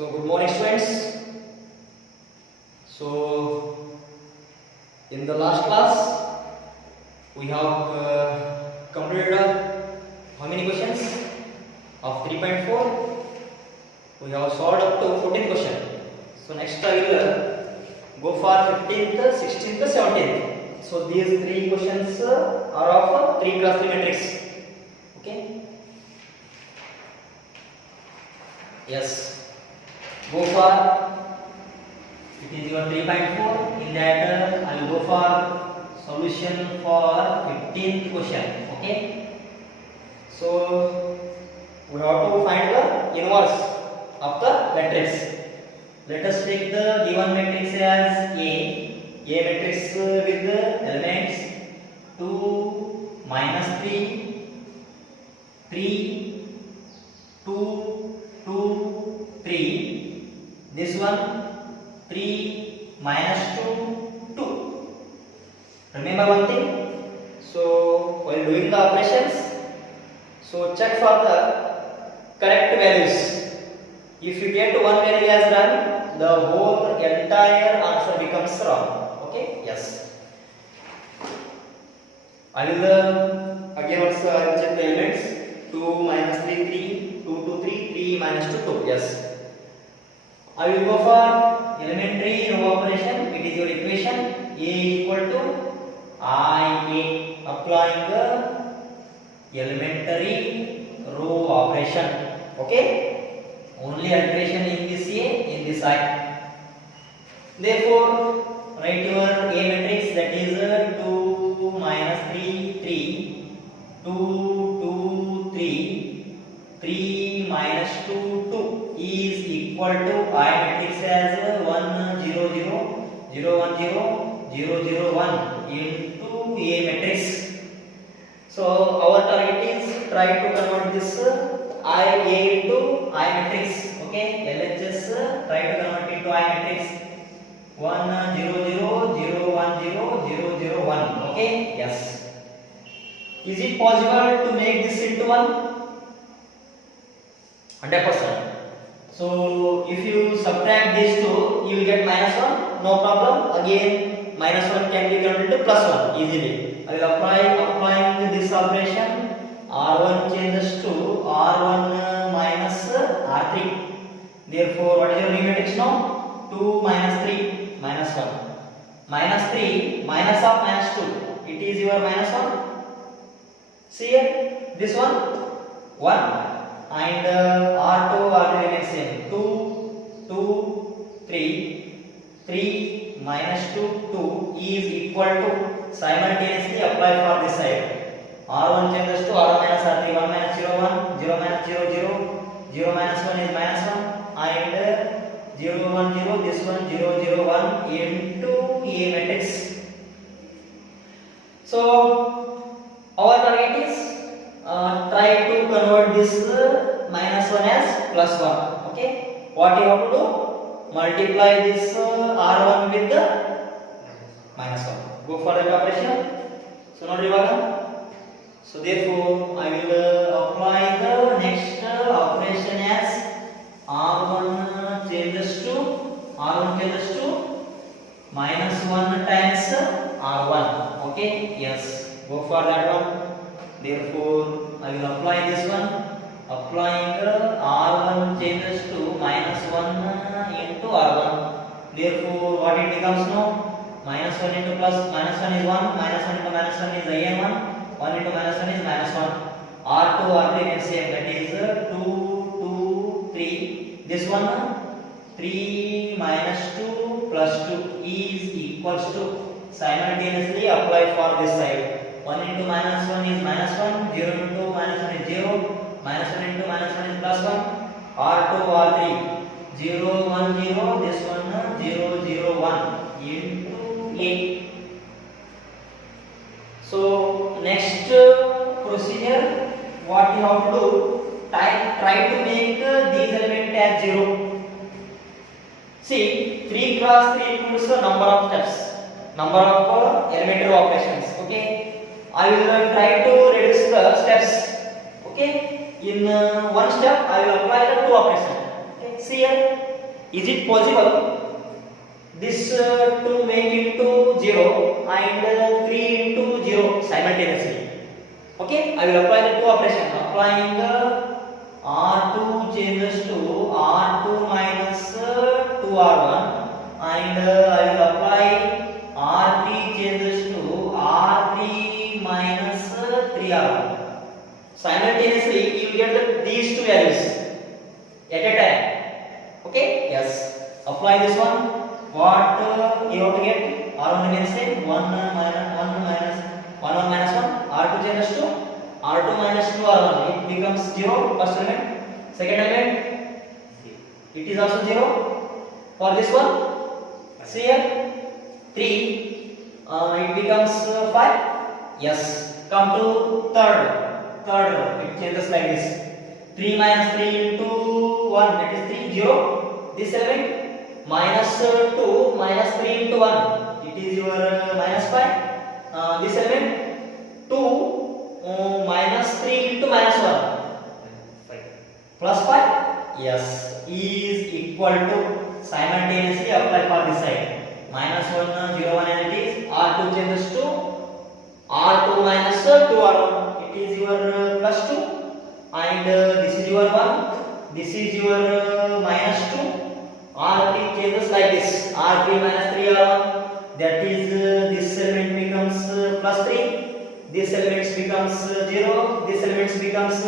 So good morning students. So in the last class we have completed how many questions of 3.4? We have solved up to 14th question. So next I will go for 15th, 16th, 17th. So these three questions are of 3 class 3 matrix. Okay. Yes. Go for it is your 3.4. In that I will go for solution for 15th question. Okay. So we have to find the inverse of the matrix. Let us take the given matrix as A matrix with the elements 2, -3, 3, 2, 2, 3. This one 3, -2, 2. Remember one thing. So while doing the operations, so check for the correct values. If you get one value as wrong, the whole entire answer becomes wrong. Okay? Yes. I will again also check the elements. 2, -3, 3, 2, 2, 3, 3, -2, 2. Yes. I will go for elementary row operation. It is your equation. A equal to IA. Applying the elementary row operation. Okay? Only alteration in this A, in this I. Therefore, write your A matrix, that is 2, -3, 3, 2, 2, 3, 3, -2, 2 is equal to I matrix as 1, 0, 0, 0, 1, 0, 0, 0, 1 into A matrix. So our target is try to convert this IA into I matrix. Okay, LHS try to convert it to I matrix. 1, 0, 0, 0, 1, 0, 0, 0, 1. Okay, yes. Is it possible to make this into 1? 100%. So if you subtract these two, you will get -1. No problem. Again, -1 can be converted to +1 easily. I will applying this operation. R1 changes to R1 minus R3. Therefore, what is your new matrix now? 2, -3, -1. -3 minus of -2. It is your -1. See here, this one 1 and R2 remains same. 2, 2, 3, 3 -2, 2 is equal to, simultaneously apply for this side. R1 changes to R1 minus R3, 1 minus 0, 1, 0 minus 0, 0, 0 minus 1 is -1 and 0, 1, 0, this one 0, 0, 1 into A matrix. So our target is try to convert this -1 as +1. Okay, what you have to do? Multiply this R1 with the -1. Go for that operation. So now divide. So therefore, I will apply the next operation as R1 changes to -1 times R1. Okay, yes. Go for that one. Therefore, I will apply this one. Applying R1 changes to -1 into R1. Therefore, what it becomes now? -1 into plus, -1 is 1, -1 into -1 is again 1. 1 into -1 is -1. R2, R3 remains same. That is 2, 2, 3. This one 3 -2 plus 2 is equals to, simultaneously apply for this side. 1 into -1 is -1. 0 into -1 is 0. -1 into -1 is +1. R2, R3 0, 1, 0. This one 0, 0, 1 into A. So next procedure, what you have to do, try to make these elements as 0. See, 3 cross 3 equals the number of steps, number of elementary operations. Okay, I will try to reduce the steps. Okay, in one step I will apply the two operations. Okay? See here, is it possible this to make into 0 and 3 into 0 simultaneously? Okay, I will apply the two operations. Applying R2 changes to R2 minus 2R1, and I will apply R3 changes to R3 minus 3R1. Simultaneously, you get these two values at a time. Okay, yes. Apply this one. What you have to get? R1 remains same. 1 minus 1 minus 1. R2 changes to R2 minus 2 R1. It becomes 0. First element. Second element. It is also 0. For this one, see here 3. It becomes 5. Yes. Come to third row. It changes like this. 3 minus 3 into 1, that is 3, 0. This element minus 2 minus 3 into 1, it is your minus 5. This element 2 minus 3 into minus 1, plus 5. Yes, is equal to, simultaneously apply for this side. Minus 1, 0, 1, and it is R2 changes to R2 minus 2R1. It is your plus 2. And this is your 1, this is your minus 2. R3 changes like this, R3 minus 3R1, that is this element becomes plus 3, this element becomes 0, this element becomes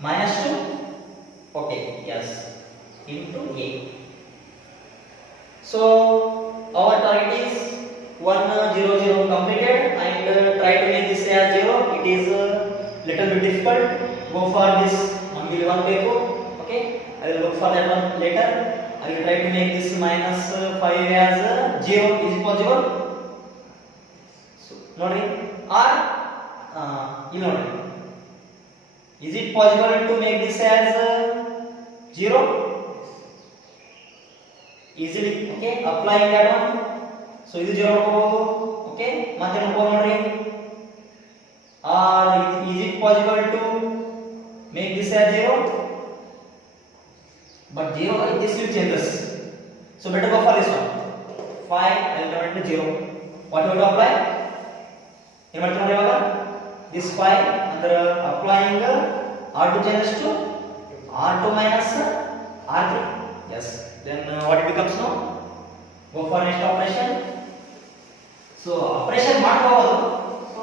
minus 2. Okay, yes, into A. So our target is 1 0 0 completed, and try to make this as 0. It is little bit difficult. Go for this only one paper. Okay, I will look for that one later. I will try to make this minus 5 as 0. Is it possible? So, noting or you know, is it possible to make this as 0? Easily. Okay, applying that one. So ಇದು 0 okay, ಮತ್ತೆ ನೋಡ್ರಿ. Is it possible to make this as 0? But 0, this will change this. So better go for this one. 5, I will turn it to 0. What you have to apply? ಏನು ಮಾಡ್ತೀವಿ ನೋಡಿ ಇವಾಗ? This 5 ಅಂದ್ರೆ applying R2 changes to R2 minus R3. Yes. Then what it becomes now? Go for next operation. So operation ಮಾಡ್ಬೋದು. So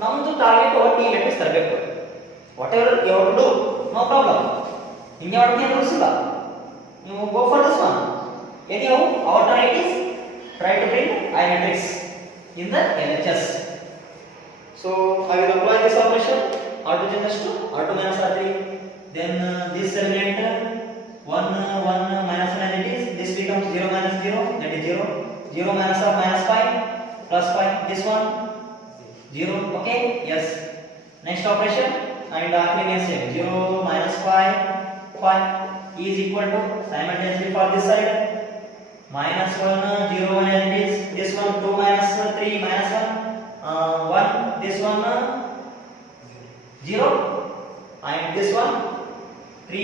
ನಮ್ಮದು target T matrix ತರಬೇಕು. Whatever you have to do, no problem. ಹಿಂಗೆ ಮಾಡೋದು ಏನು rules ಇಲ್ಲ. ನೀವು go for this one. Anyhow, our target is try to bring I matrix in the LHS. So I will apply this operation. R2 changes to R2 minus R3. Then this element 1 minus 1, it is. This becomes 0 minus 0, that is 0. 0 minus of minus 5 plus 5. This one 0. Okay. Yes. Next operation and again same. 0 minus 5 is equal to, simultaneously for this side, minus 1 0 1, and it is this one 2 minus 3 minus 1 this one 0, and this one 3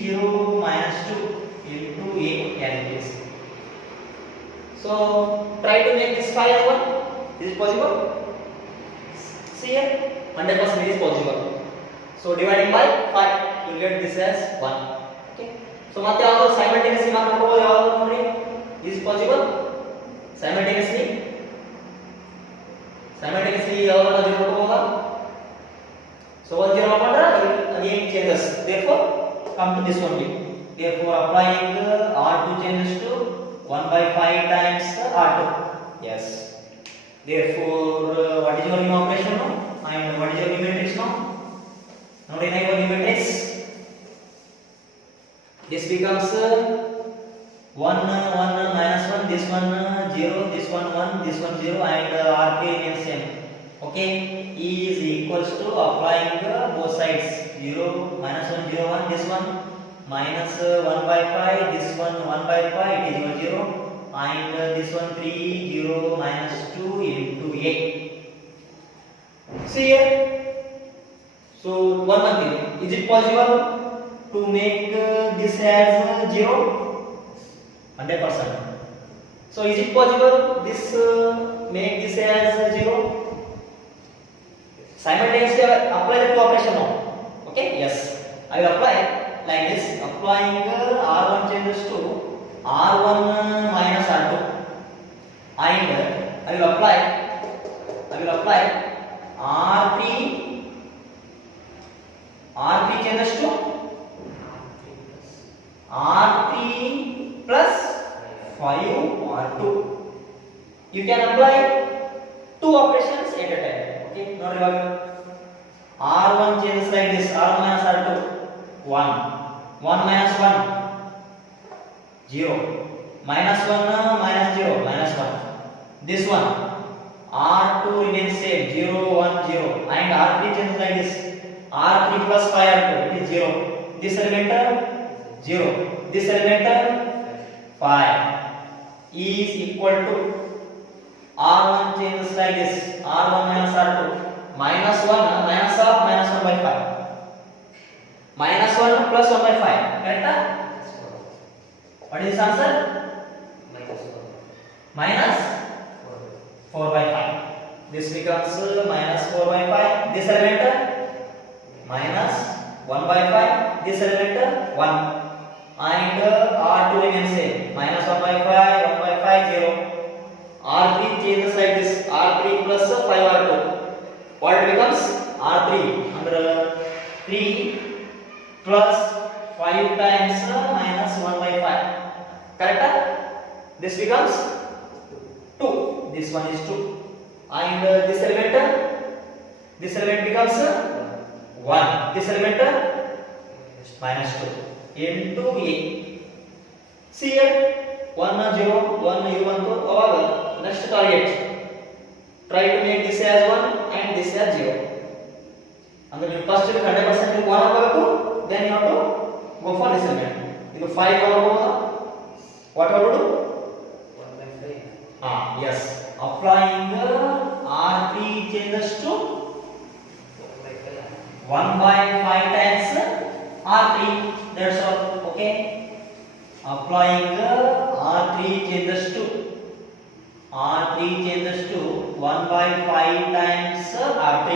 0 minus 2 into A, and it is. So try to make this 5 as 1. Is it possible? See here, 100% it is possible. So dividing by 5, you will get this as 1. Okay. So ಮತ್ತೆ ಯಾವುದು simultaneously ಮಾಡ್ಬೇಕು ಯಾವುದು ನೋಡಿ. Is it possible? Simultaneously ಯಾವುದು ಮಾಡ್ಕೋಬಹುದು. So 1 0 ಮಾಡ್ರೆ again changes. Therefore come to this only. Therefore applying R2 changes to 1 by 5 times R2. Yes. Therefore what is your new operation now? And what is your new matrix now? Now in your new matrix, this becomes 1 minus 1, this one 0, this one 1, this one 0, and R3 remains same. Okay, is equals to applying both sides. 0 minus 1 0 1, this one minus 1 by 5, this one 1 by 5, it is 0, and this one 3 0 minus 2 into A. See here. So one more thing, is it possible to make this as 0? 100%. So is it possible this make this as 0? Simultaneously apply the two operation now. Okay, yes, I will apply like this. Applying R1 changes to R1 minus R2, and I will apply R3 changes to R3 plus 5 R2. You can apply two operations at a time. Okay, now remember R1 changes like this, R1 minus R2, 1 minus 1, 0, minus 1 minus 0, minus 1. This one R2 remains same, 0 1 0, and R3 changes like this, R3 plus 5 R2, it is 0. This element 0, this element 5 is equal to R1 changes like this, R1 minus R2, minus 1 minus of minus 1 by 5, minus 1 plus 1 by 5, correct? What is this answer? Minus 4 by 5. This becomes minus 4 by 5. This element minus 1 by 5. This element 1. And R2 remains same. Minus 1 by 5, 1 by 5, 0. R3 changes like this. R3 plus 5 R2. What becomes? R3 under 3 plus 5 times minus 1 by 5. Correct? This becomes 2. This one is 2. And this element becomes 1. This element minus 2 into A. See here 1 0 1 1 next target. Try to make this as 1 and this as 0. And then first 100% 1 then you have to go for this element. If 5 what have to do? 1 by 5. Yes. Applying R3 changes to 1 by 5 times R3. That's all. Okay. Applying R3 changes to 1 by 5 times R3.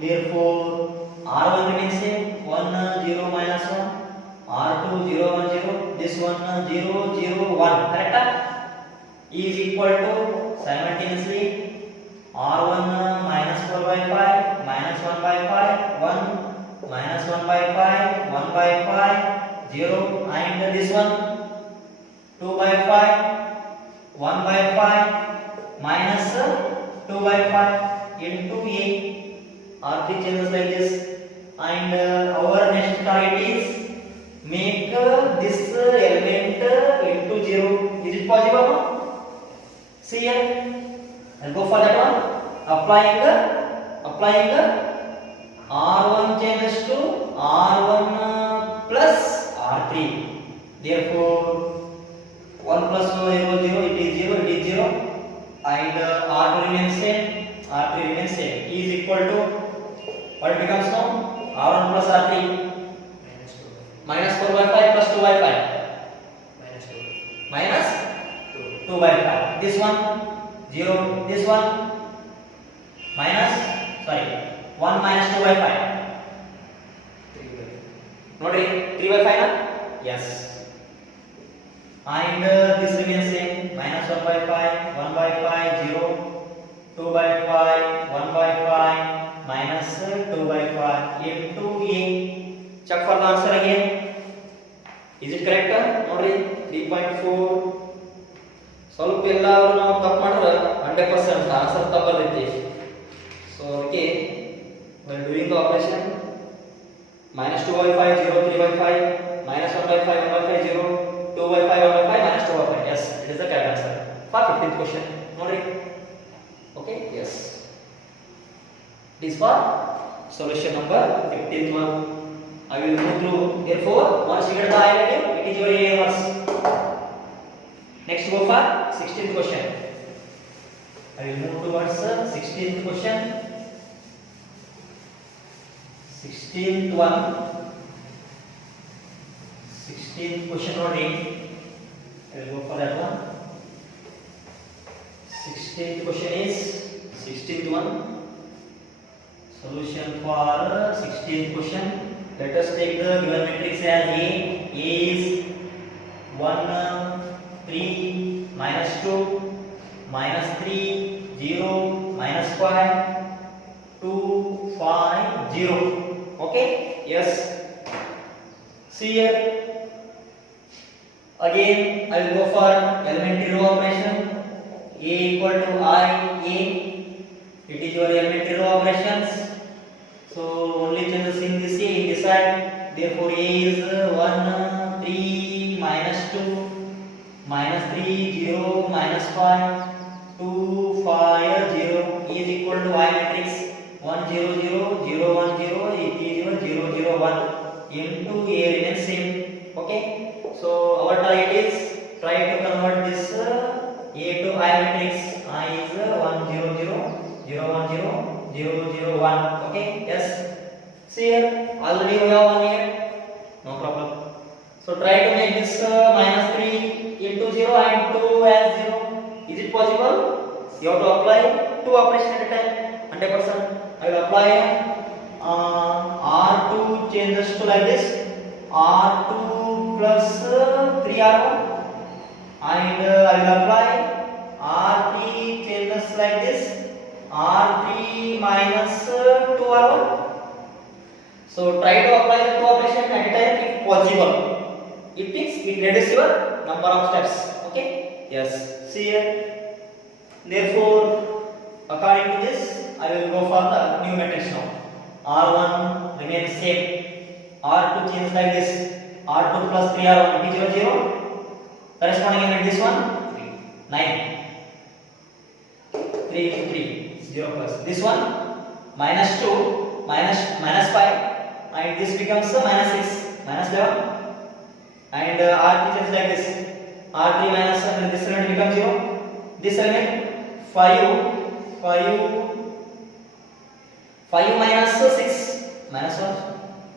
Therefore, R1 remains same. 1 0 minus 1. R2 0 1 0. This one 0 0 1. Correct? Is equal to simultaneously R1 minus 4 by 5 minus 1 by 5 1 minus 1 by 5 1 by 5 0, and this one 2 by 5 1 by 5 minus 2 by 5 into A. R3 changes like this, and our next target is make this element into 0. Is it possible? See here, and go for that one. Applying R1 changes to R1 plus R3. Therefore, 1 plus 0 0, it is 0, it is 0, and R2 remains same. R3 remains same. Is equal to what it becomes now? R1 plus R3 minus 4 by 5 plus 2 by 5 minus 2 by 5. This one 0. This one minus 1 minus 2 by 5. 3 by 5 na? Yes. And this remains same. Minus 1 by 5, 1 by 5, 0, 2 by 5, 1 by 5, minus 2 by 5 into A. Check for the answer again. Is it correct? Nodri 3.4. ಸ್ವಲ್ಪ ಎಲ್ಲಾದರೂ ನಾವು ತಪ್ಪು ಮಾಡಿದ್ರೆ 100% answer ತಪ್ಪು ಬರುತ್ತೆ. So ಅದಕ್ಕೆ when doing the operation minus 2 by 5 0 3 by 5 minus 1 by 5 1 by 5 0 2 by 5 1 by 5 minus 2 by 5. Yes, it is the correct answer for 15th question. Nodri. Okay, yes. This for solution number 15th one. I will move through. Therefore, once you get the I value, it is your A inverse. Next, go for 16th question. I will move towards 16th question. 16th one. 16th question only. I will go for that one. 16th question is 16th one. Solution for 16th question. Let us take the given matrix as A. A is 1, 3, minus 2, minus 3, 0, minus 5, 2, 5, 0. Okay? Yes. See here. Again, I will go for elementary row operation. A equal to I, A. It is your elementary row operations. So only changes in this A in this side. Therefore, A is 1, 3, minus 2, minus 3, 0, minus 5, 2, 5, 0 is equal to I matrix 1, 0, 0, 0, 1, 0, it is your 0, 0, 1 into A remains same. Okay. So our target is try to convert this A to I matrix. I is 1, 0, 0, 0, 1, 0, 0, 0, 1. Okay. Yes. See here. Already we have 1 here. No problem. So try to make this minus 3 into 0 and 2 as 0. Is it possible? You have to apply 2 operations at a time. 100%. I will apply R2 changes to like this. R2 plus 3R1 and I will apply R3 changes like this. R3 minus 2R1. So try to apply the 2 operations at a time if possible. It means it reduces your number of steps. Okay? Yes. See here. Therefore, according to this, I will go for the new matrix now. R1 remains same. R2 changes like this. R2 plus 3R1 it is 0. Corresponding element this one 9. 3 into 3 0 plus this one minus 2 minus 5 and this becomes minus 6 minus 11 and R3 changes like this. R3 minus this element becomes 0. This element 5 minus 6 minus 1.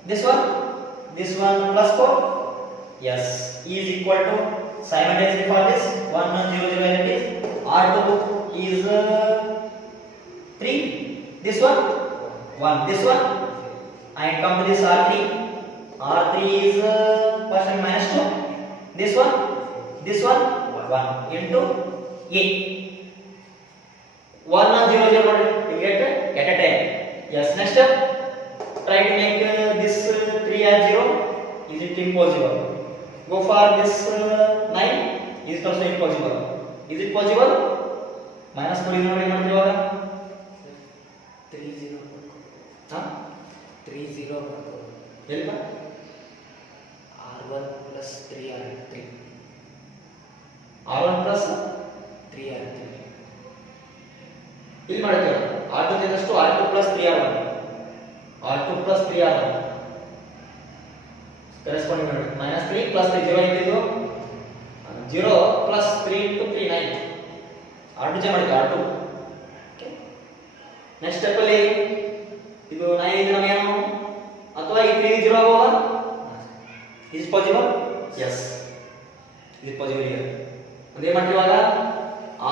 This one plus 4. Yes, E is equal to simultaneously for this 1 0 0 element. R2 is 3. This one 1. This one and come to this R3. R3 is percent minus 2. This one 1 into A. 1 0 0 you get at a time. Yes, next step. Try to make this 3 as 0. Is it impossible? Go for this 9. Is it also impossible? Is it possible? Minus 4 is not able to 3 0 huh? 3 0 Help R1 plus 3 R3 R1 plus 3 R3 ಇಲ್ಲಿ ಮಾಡುತ್ತೇವೆ R2 ಜೊತೆಷ್ಟು R2 plus 3R1 R2 plus 3R1 corresponding element minus 3 plus 3 0 into 0 plus 3 into 3 9 R2 change ಮಾಡಿದ್ವಿ R2 okay next step ಅಲ್ಲಿ ಇದು 9 ಇದೆ ನಮಗೇನು ಅಥವಾ ಈ 3 0 ಆಗೋಲ್ಲ is it possible yes is it possible here ಅದೇ ಮಾಡ್ತೀವಿ ಇವಾಗ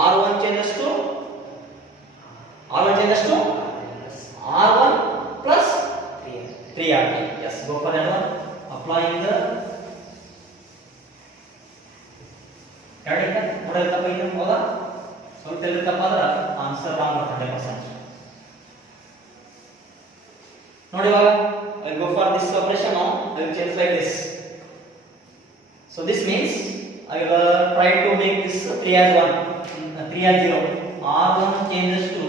R1 changes to R1 plus 3R3 yes go for that one applying the correct model ತಪ್ಪ ಇದೆ ಹೌದಾ ಸ್ವಲ್ಪ ತೆಗೆದು ತಪ್ಪಾದ್ರೆ ಆನ್ಸರ್ ರಾಂಗ್ 100% ನೋಡಿ ಇವಾಗ I will go for this operation now I will change like this so this means I will try to make this 3 as 1 3 as 0 R1 changes to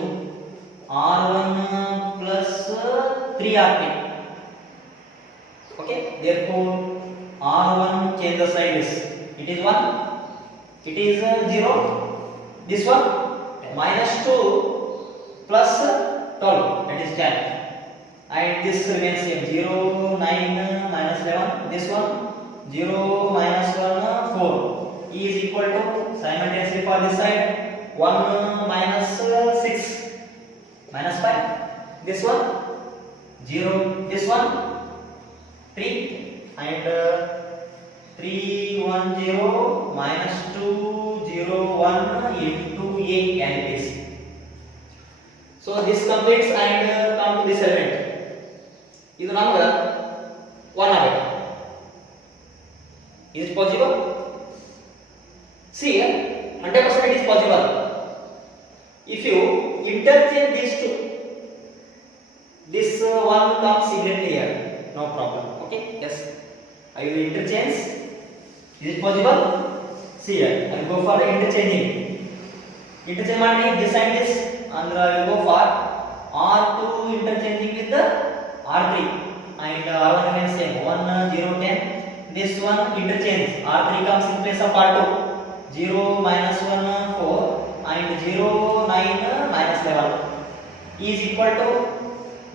R1 plus 3R3 okay therefore R1 changes like this it is 1 it is 0 this one minus 2 plus 12 that is 10 and this remains same 0 9 minus 11 this one 0 minus 1 4 E is equal to simultaneously for this side 1 minus 6 minus 5 this one 0 this one 3 and 310 minus 201 into a and this. So this completes and come to this element. ಇದು ನಮಗೆ 1 ಆಗಬೇಕು. Is it possible? See, 100% it is possible. If you interchange these two, this one comes immediately here, no problem. Okay, yes, I will interchange. Is it possible? See here, I will go for the interchanging. Interchange means this and this, and I will go for R2 interchanging with the R3, and R1 remains same, 1 0 10. This one interchange, R3 comes in place of R2, 0 minus 1 4, and 0 9 minus 11 is equal to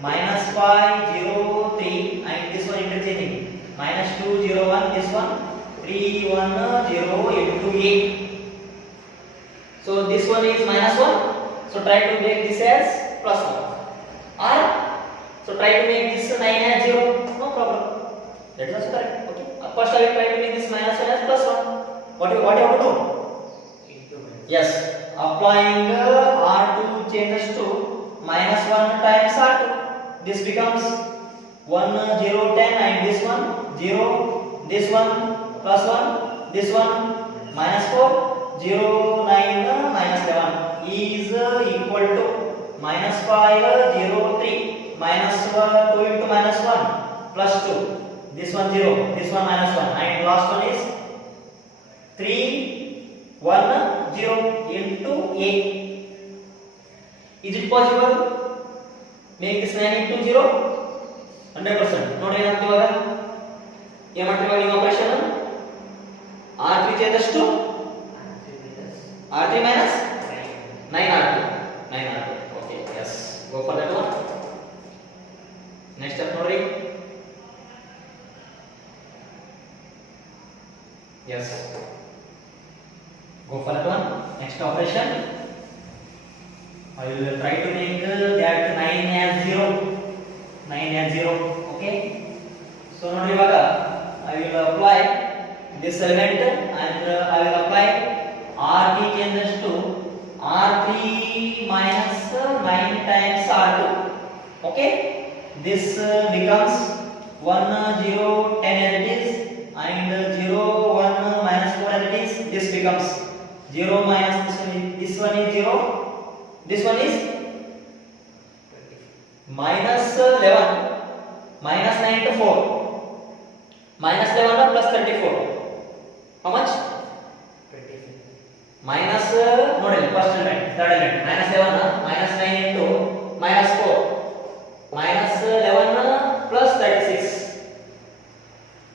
minus 5 0 3, and this one interchanging, minus 2 0 1, this one 3 1 0 into 8. So this one is minus 1, so try to make this as plus 1, or so try to make this 9 as 0, no problem, that is also correct. Okay, first I will try to make this minus 1 as plus 1. What you have to do? Yes, applying R2 changes to minus 1 times R2. This becomes 1 0 10, and this one 0, this one plus 1, this one minus 4, 0 9 minus 11 is equal to minus 5 0 3, minus 2 into minus 1 plus 2, this one 0, this one minus 1, and last one is 3 1 0 into 8. Is it possible? Make this 9 into 0? 100%. ನೋಡಿ ಏನಾಗ್ತದೆ ಇವಾಗ? ಏನು ಮಾಡ್ತೀವಿ ಇವಾಗ ನಿಮ್ಮ operation? R3 changes to R3 minus 9 R2. 9 R2. Okay, yes. Go for that one. Next step ನೋಡ್ರಿ. Yes. Go for that one. Next operation. I will try to make that 9 as 0. 9 as 0. Okay. So now I will apply this element, and I will apply R3 changes to R3 minus 9 times R2. Okay. This becomes 1 0 10 as it is, and 0 1 minus 4 as it is. This becomes 0 minus this one is 0, this one is minus 11, minus 9 to 4, minus 11 plus 34, how much? 25. Minus ನೋಡಿ first element, third element, minus 11 minus 9 into minus 4, minus 11 plus 36,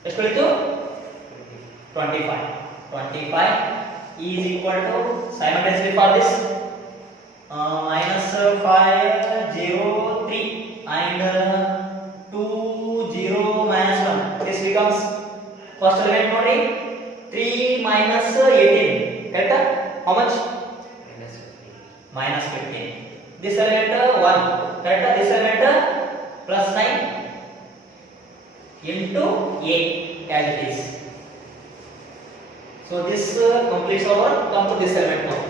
ಎಷ್ಟು ಉಳಿತು? 25. 25 is equal to, simultaneously for this, minus 5 0 3, and 2 0 minus 1. This becomes first element ನೋಡಿ 3 minus 18, correct? How much? Minus 15. This element 1, correct? This element plus 9 into 8 as it is. So this completes our, come to this element now.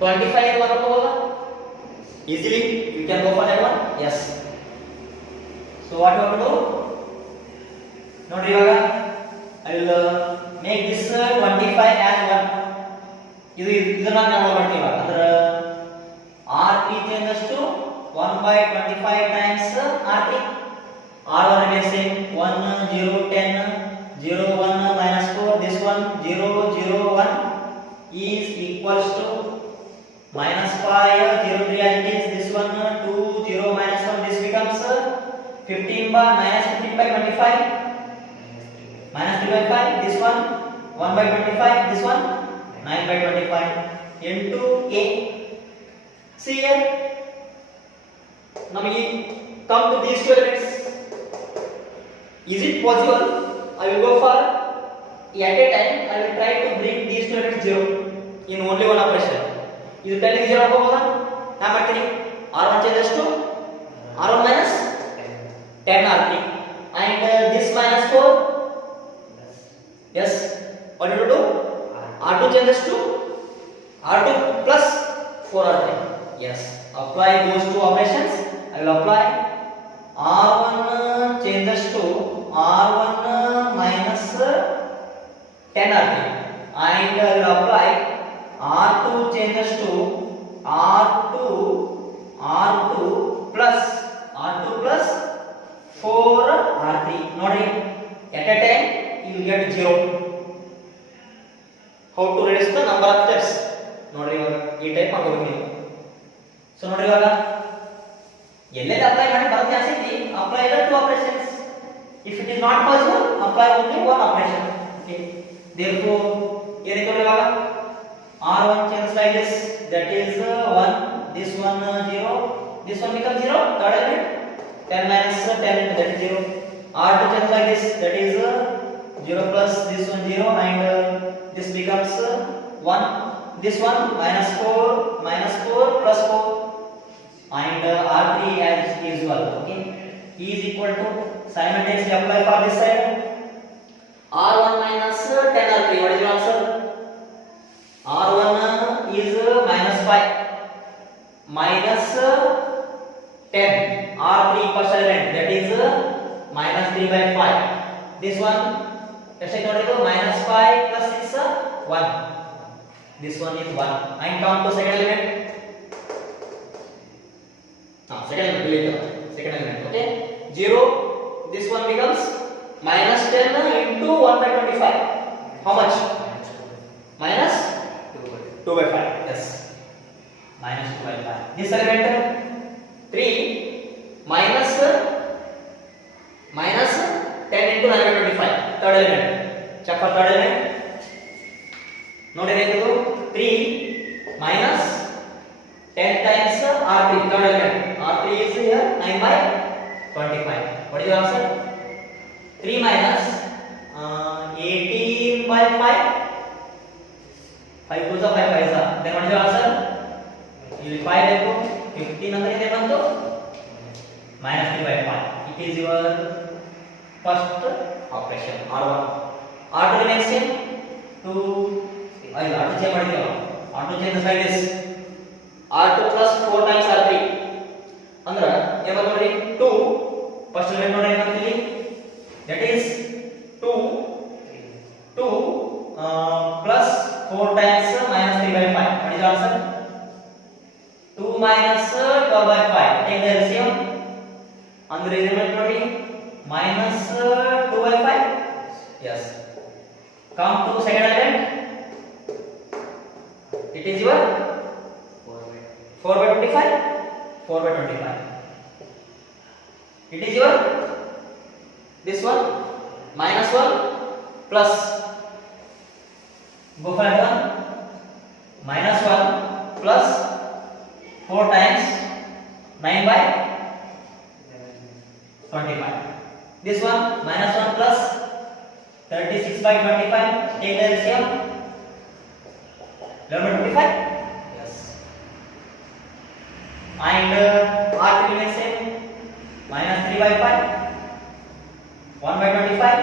25 is what over? Easily you can go for that one. Yes. So what you have to do? Nodi ivaga I will make this 25 as 1. ಇದನ್ನ ನಾವು ಮಾಡ್ತೀವಿ ಇವಾಗ. ಅಂದ್ರೆ R3 changes to 1 by 25 times R3. R1 remains same, 1 0 10 0 1 minus 4, this one 0 0 1 is equals to minus 5 0 3 as it is, this one 2 0 minus 1, this becomes 15 by minus 15 by 25, minus 3 by 5, this one 1 by 25, this one 9 by 25 into 8. See here, now we come to these two elements. Is it possible? I will go for, at a time I will try to bring these two elements 0 in only one operation. ಇದು 10 is 0 ಆಗಬಹುದಾ? ನಾ ಮಾಡ್ತೀನಿ. R1 changes to R1 minus 10 R3, and this minus 4 Yes. What do you do? R2 changes to R2 plus 4R3. Yes. Apply those two operations. I will apply R1 changes to R1 minus 10R3, and I will apply R2 changes to R2 plus 4R3. Nodi, at a time you will get 0. How to reduce the number of steps? Nodi, ee type magobeku. So nodi ivaga ಎಲ್ಲೆಲ್ಲಿ apply ಮಾಡಿ ಬರುತ್ತೆ ಜಾಸ್ತಿ apply the two operations. If it is not possible, apply only one operation. Okay. Therefore, ಏನಕ್ಕೆ ಇವಾಗ R1 changes like this, that is 1, this one 0, this one becomes 0, third element 10 minus 10 into that is 0. R2 changes like this, that is 0 plus this one 0, and this becomes 1, this one minus 4 plus 4, and R3 as usual. Okay, is equal to simultaneously apply for this side R1 minus 10R3. What is your answer? R1 is minus 5 minus 10 R3 first element, that is minus 3 by 5. This one minus 5 plus 6 1. This one is 1, and come to second element. Second element, okay, 0. This one becomes minus 10 into 1 by 25. How much? Minus 2 by 5. Yes, minus 2 by 5. This element 3 minus 10 into 9 by 25. Third element. Check for third element. Note it. 3 minus 10 times R3, third element. R3 is here 9 by 25. What is your answer? 3 minus 18 by 5. 5 2 5 5. Then what is your answer? You will 5 देखो 15 अंदर इधर बन तो minus 3 by 5. It is your first operation R1. R2 remains same. R2 changes like this. R2 plus 4 times R3 ಅಂದ್ರೆ ಏನು ನೋಡಿ 2 first element ನೋಡಿ ಏನಂತೀವಿ, that is 2 plus 4 times minus 3 by 5. What is the answer? 2 minus 12 by 5. Take the LCM. ಅಂದ್ರೆ element ನೋಡಿ minus 2 by 5. Yes. Come to second element. It is your 4 by 25. 4 by 25. It is your this one minus 1 plus go for that one minus 1 plus 4 times 9 by 25. This one minus 1 plus 36 by 25. Take the LCM. 11 by 25. And R3 remains same, minus 3 by 5, 1 by 25,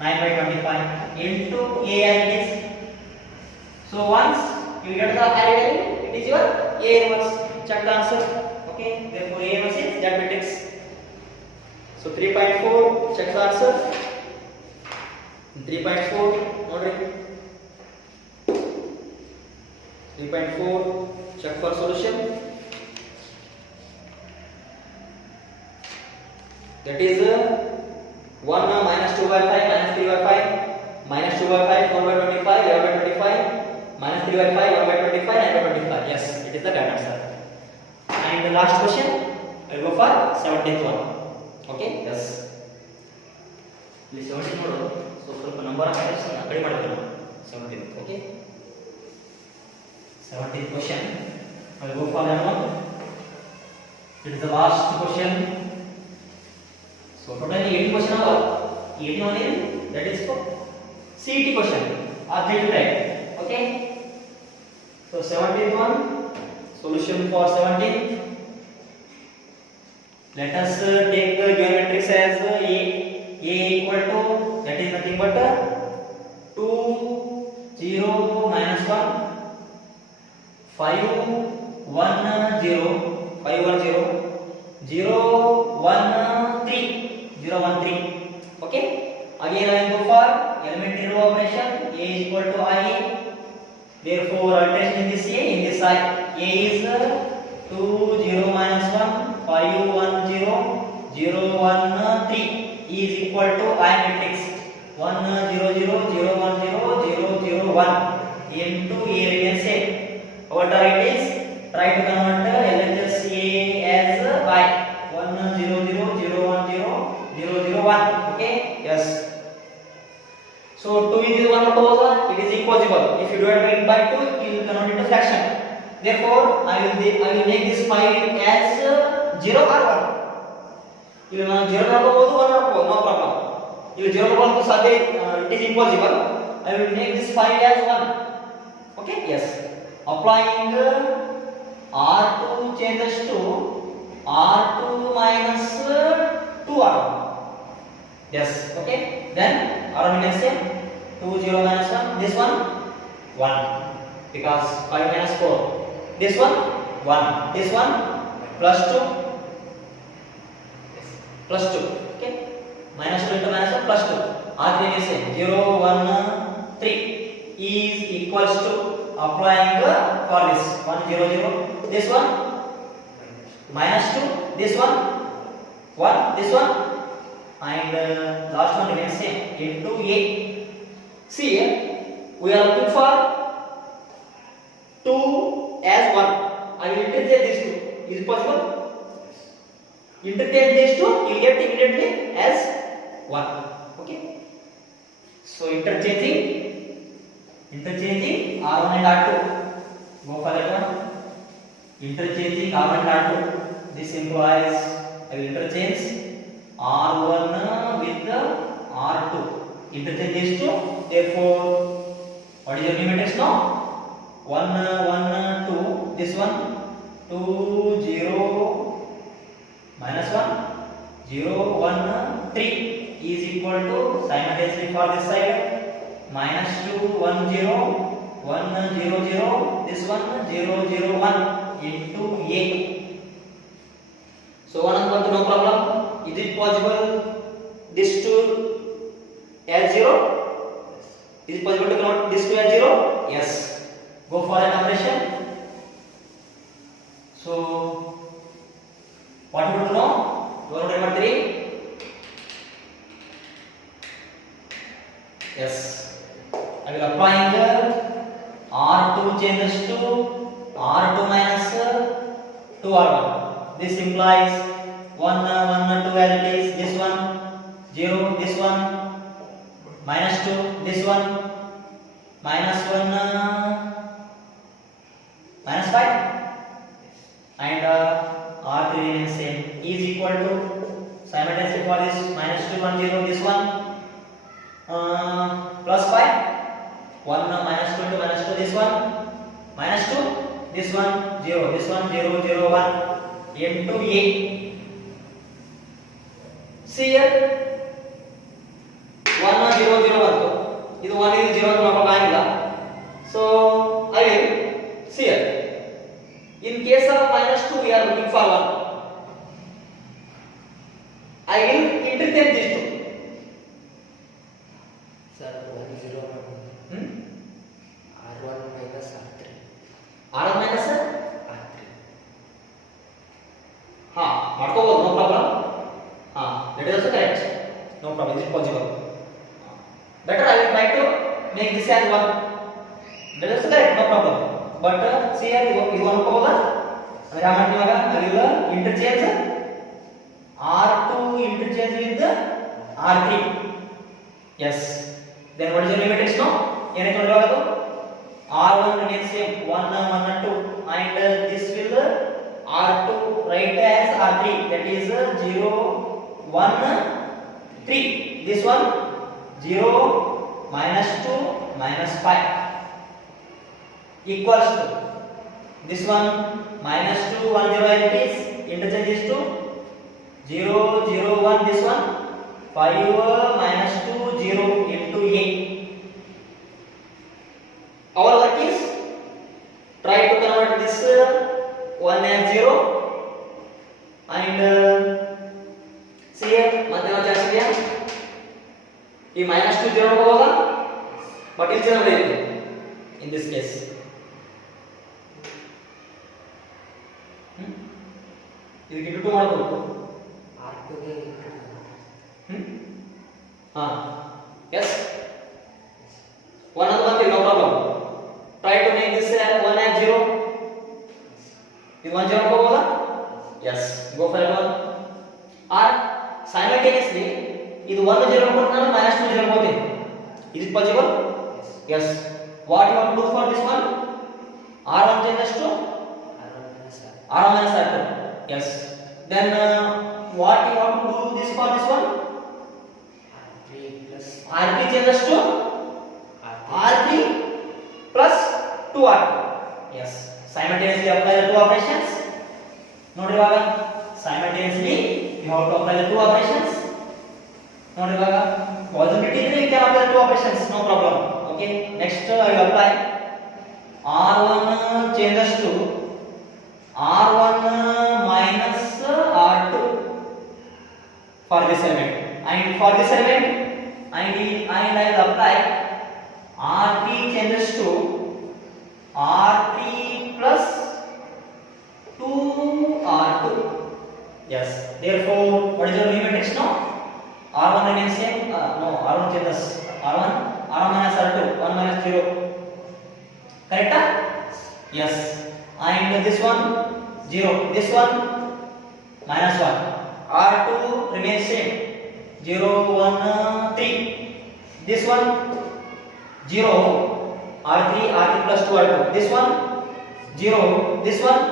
9 by 25 into A as it is. So once you get the array value, it is your A inverse. Check the answer. Okay, therefore A inverse is that matrix. So 3.4, check the answer. 3.4, note 3.4. Check for solution. That is 1 minus 2 by 5 minus 3 by 5 minus 2 by 5 4 by 25 11 by 25 minus 3 by 5 1 by 25 9 by 25. Yes, it is the correct answer. And the last question, I will go for 17th one. Okay, yes. Please 17th nodu. So ಸ್ವಲ್ಪ number of items ಕಡಿಮೆ ಮಾಡಬೇಕು 17th. Okay. 17th question. I will go for that one. It is the last question. So totally 18 question are 81 is that is for CET question objective type. Okay. So 17th one, solution for 17th. Let us take the given matrix as A equal to, that is nothing but 2 0 minus 1 5 1 0 5 1 0 0 1 3 0 1 3. Okay, again I will go for elementary row operation. A is equal to I, therefore alteration in this A, in this I. A is 2 0 minus 1 5 1 0 0 1 3 is equal to I matrix 1 0 0 0 1 0 0 0 1 into A remains same. Our target is try to convert LHS A as by 1 0 0 0 1 0 0 0 1. Okay, yes. So 2 is 1 proposal, it is impossible. If you divide it by 2, you will convert it to fraction. Therefore, I will make this 5 as 0 or 1. You will 0 proposal, 1 proposal, no problem. You will 0 proposal to it is impossible. I will make this 5 as 1. Okay, yes. Applying R2 changes to R2 minus 2R1. Yes, okay. Then R1 can say 2 0 minus 1. This one 1 because 5 minus 4. This one 1. This one plus 2 plus 2. Okay. Minus 2 into minus 1 plus 2. R3 can say 0 1 3 is equals to applying for this 1 0 0. This one minus 2. This one 1. This one. And last one remains same into A. See here, we are looking for 2 as 1. I will interchange these two. Is it possible? Interchange these two, you get immediately as 1. Okay. So interchanging R1 and R2. Go for that one. Interchanging R1 and R2. This implies I will interchange R1 with the R2. Interchange these two. Therefore, what is your new matrix now? 1 1 2. This one 2 0 minus 1 0 1 3 is equal to simultaneously for this side minus 2 1 0 1 0 0. This one 0 0 1 into A. So 1 and 1 no problem. Is it possible this 2 as 0? Is it possible to convert this 2 as 0? Yes. Go for an operation. So what you want to know? Row number 3. Yes. I will applying R2 changes to R2 minus 2R1. This implies 1 1 2 as it is. This one 0. This one minus 2. This one minus 1 minus 5. And R3 remains same. Is equal to simultaneously for this minus 2 1 0. This one plus 5. 1 minus 2 into minus 2. This one minus 2. This one 0. This one 0 0 1 into A. See here 1 0 0 1. This 1 is 0 to apply. So I will see here. In case of minus 2, we are looking for 1. I will interchange these two. Sir, 1 0 R1 minus R3. R1 minus R3. ಮಾಡ್ಕೋಬಹುದು, no problem. That is also correct. No problem. Is it possible? Better I will try to make this as 1. That is also correct. No problem. But see here, you ಅನ್ಕೋಬಹುದಾ? ಅಂದ್ರೆ ಯಾವ ಮಾಡ್ತೀವಿ ಇವಾಗ? I will interchange R2 interchange with R3. Yes. Then what is your limit is now? ಏನಕ್ಕೆ ನೋಡೋದು? R1 remains same 1 1 2 and this will R2 write as R3, that is 0 1 3. This one 0 minus 2 minus 5 equals to this one minus 2 1 0 as it is. Interchange is 2 0 0 1. This one 5 minus 2 0 into ಈ -2 0 ಹೋಗೋದಾ but ಇಲ್ಲಿ 0 ಬರೆಯುತ್ತೆ in this case ಇದಕ್ಕೆ into 2 ಮಾಡಬೇಕು R2 ಗೆ ಹಾ yes 1 ಅಂತ ಬಂತು no problem try to make this 1 as 0 ಇದು 1 0 ಹೋಗೋದಾ yes go for 1 or simultaneously ಇದು 1 0 ಕೊಟ್ಟು ನಾನು -2 0 ಕೊಡ್ತೀನಿ is it possible yes what you have to do for this one r1 changes to r1 minus r2 yes then what you have to do this for this one R3 plus r3 changes to r3 plus 2r2 yes simultaneously apply the two operations ನೋಡಿ ಇವಾಗ simultaneously you have to apply the two operations ನೋಡಿ ಇವಾಗ possibility ಇದ್ರೆ you can apply the two operations no problem okay next I will apply r1 changes to r1 minus r2 for this element and for this element and I will apply r3 changes to r3 plus 2r2 yes therefore what is your new matrix now r1 remains same no r1 changes r1 minus r2 1 minus 0 correct yes and this one 0 this one minus 1 r2 remains same 0 1 3 this one 0 r3 plus 2r2 this one 0 this one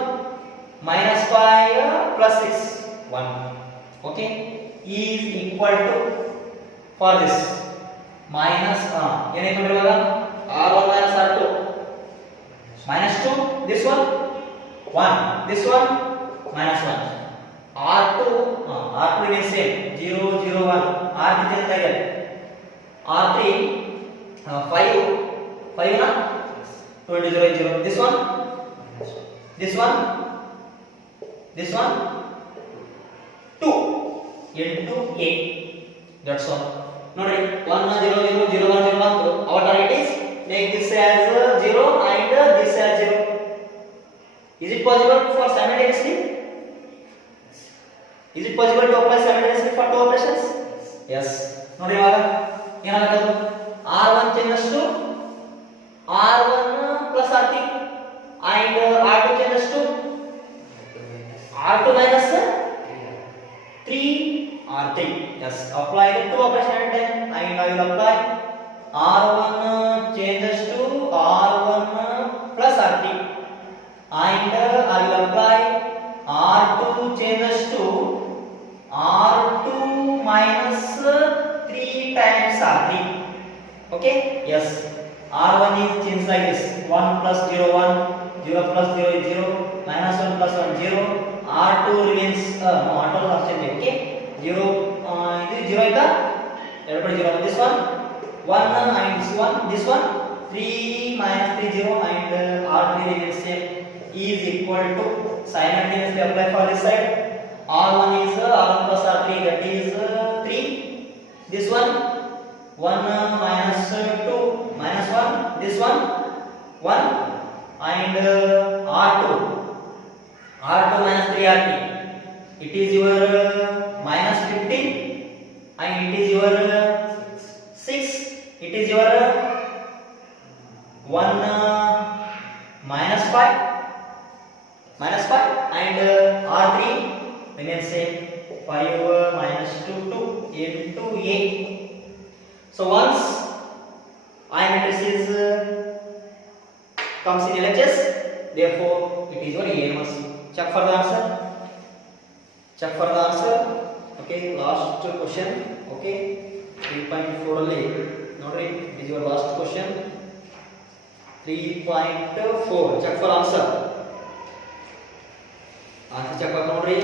minus 5 plus 6 1 okay is equal to for this minus ಏನಾಯ್ತು ನೋಡಿ ಇವಾಗ r1 minus r2 minus 2 this one 1 this one minus 1 r2 remains same 0 0 1 r3 change ಆಗಿದೆ r3 5 na 2 into 0 0 this one this one 2 into 8 that's all ನೋಡಿ 1 0 0 0 1 0 1 our target is make this as 0 and this as 0 is it possible for simultaneously is it possible to apply simultaneously for two operations yes ನೋಡಿ ಇವಾಗ ಏನಾಗುತ್ತೆ r1 changes to r1 plus r3 and r2 changes to r2 minus 3r3 yes apply the two operation at a time and I will apply r1 changes to r1 plus r3 and I will apply r2 changes to r2 minus 3 times r3 okay yes r1 is changed like this 1 plus 0 1 0 plus 0 is 0 minus 1 plus 1 0 r2 remains no r2 is change okay 0 this 0 ಆಯ್ತಾ ಎರಡು ಕಡೆ 0 this one 1 and this one 3 minus 3 0 and r3 remains same is equal to simultaneously apply for this side r1 is r1 plus r3 that is 3 this one 1 minus 2 minus 1 this one 1 and r2 minus 3r3 it is your minus 15 and it is your 6 it is your 1 minus 5 and r3 remains same 5 minus 2 into 8 so once I matrix is comes in LHS therefore it is your EMS check for the answer okay last question okay 3.4 ಅಲ್ಲಿ ನೋಡ್ರಿ this is your last question 3.4 check for answer check for ನೋಡ್ರಿ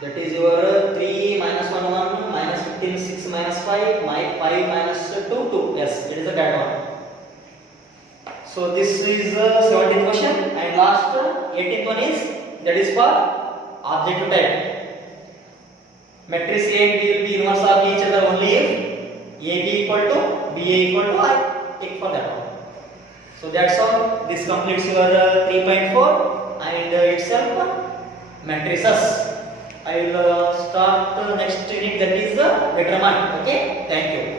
that is your 3 minus 1 1 minus 15 6 minus 5 5 minus 2 2 yes it is the that one so this is 17th question and last 18th one is that is for objective type matrix A and B will be inverse of each other only if AB equal to BA equal to I. Take for that one. So that's all. This completes your 3.4 and itself matrices. I will start next unit, that is the determinant. Okay. Thank you.